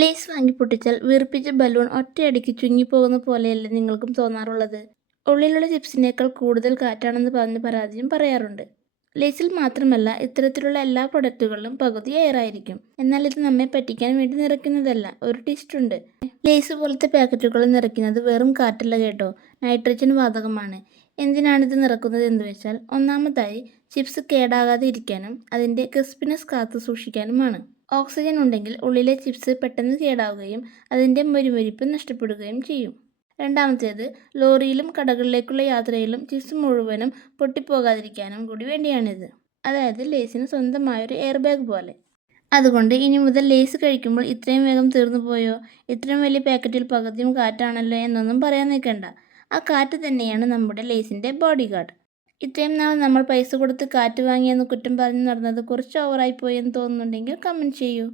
Lace വാങ്ങി പൊട്ടിച്ചാൽ വീർപ്പിച്ച balloon ഒറ്റയടിക്ക് ചുങ്ങിപ്പോകുന്ന പോലെയല്ലേ നിങ്ങൾക്കും തോന്നാറുള്ളത്? ഉള്ളിലുള്ള ചിപ്സിനേക്കാൾ കൂടുതൽ കാറ്റാണെന്ന് പറഞ്ഞ് പരാതിയും പറയാറുണ്ട്. ലേസിൽ മാത്രമല്ല, ഇത്തരത്തിലുള്ള എല്ലാ പ്രൊഡക്റ്റുകളിലും പകുതി എയറായിരിക്കും. എന്നാൽ ഇത് നമ്മെ പറ്റിക്കാൻ വേണ്ടി നിറയ്ക്കുന്നതല്ല. ഒരു ട്വിസ്റ്റ്. ലേസ് പോലത്തെ പാക്കറ്റുകൾ നിറയ്ക്കുന്നത് വെറും കാറ്റല്ല കേട്ടോ, നൈട്രജൻ വാതകമാണ്. എന്തിനാണിത് നിറക്കുന്നത് എന്ന് വെച്ചാൽ, ഒന്നാമതായി ചിപ്സ് കേടാകാതെ ഇരിക്കാനും അതിൻ്റെ ക്രിസ്പിനെസ് കാത്തു സൂക്ഷിക്കാനുമാണ്. ഓക്സിജൻ ഉണ്ടെങ്കിൽ ഉള്ളിലെ ചിപ്സ് പെട്ടെന്ന് കേടാവുകയും അതിൻ്റെ മൊരുമൊരിപ്പ് നഷ്ടപ്പെടുകയും ചെയ്യും. രണ്ടാമത്തേത്, ലോറിയിലും കടകളിലേക്കുള്ള യാത്രയിലും ചിപ്സ് മുഴുവനും പൊട്ടിപ്പോകാതിരിക്കാനും കൂടി വേണ്ടിയാണിത്. അതായത് ലേസിന് സ്വന്തമായൊരു എയർ ബാഗ് പോലെ. അതുകൊണ്ട് ഇനി മുതൽ ലേസ് കഴിക്കുമ്പോൾ ഇത്രയും വേഗം തീർന്നു പോയോ, ഇത്രയും വലിയ പാക്കറ്റിൽ പകുതിയും കാറ്റാണല്ലോ എന്നൊന്നും പറയാൻ നിൽക്കണ്ട. ആ കാറ്റ് തന്നെയാണ് നമ്മുടെ ലേസിൻ്റെ ബോഡി ഗാർഡ്. ഇത്രയും നാൾ നമ്മൾ പൈസ കൊടുത്ത് കാറ്റ് വാങ്ങിയെന്ന് കുറ്റം പറഞ്ഞ് നടന്നത് കുറച്ച് ഓവറായി പോയെന്ന് തോന്നുന്നുണ്ടെങ്കിൽ കമൻറ്റ് ചെയ്യൂ.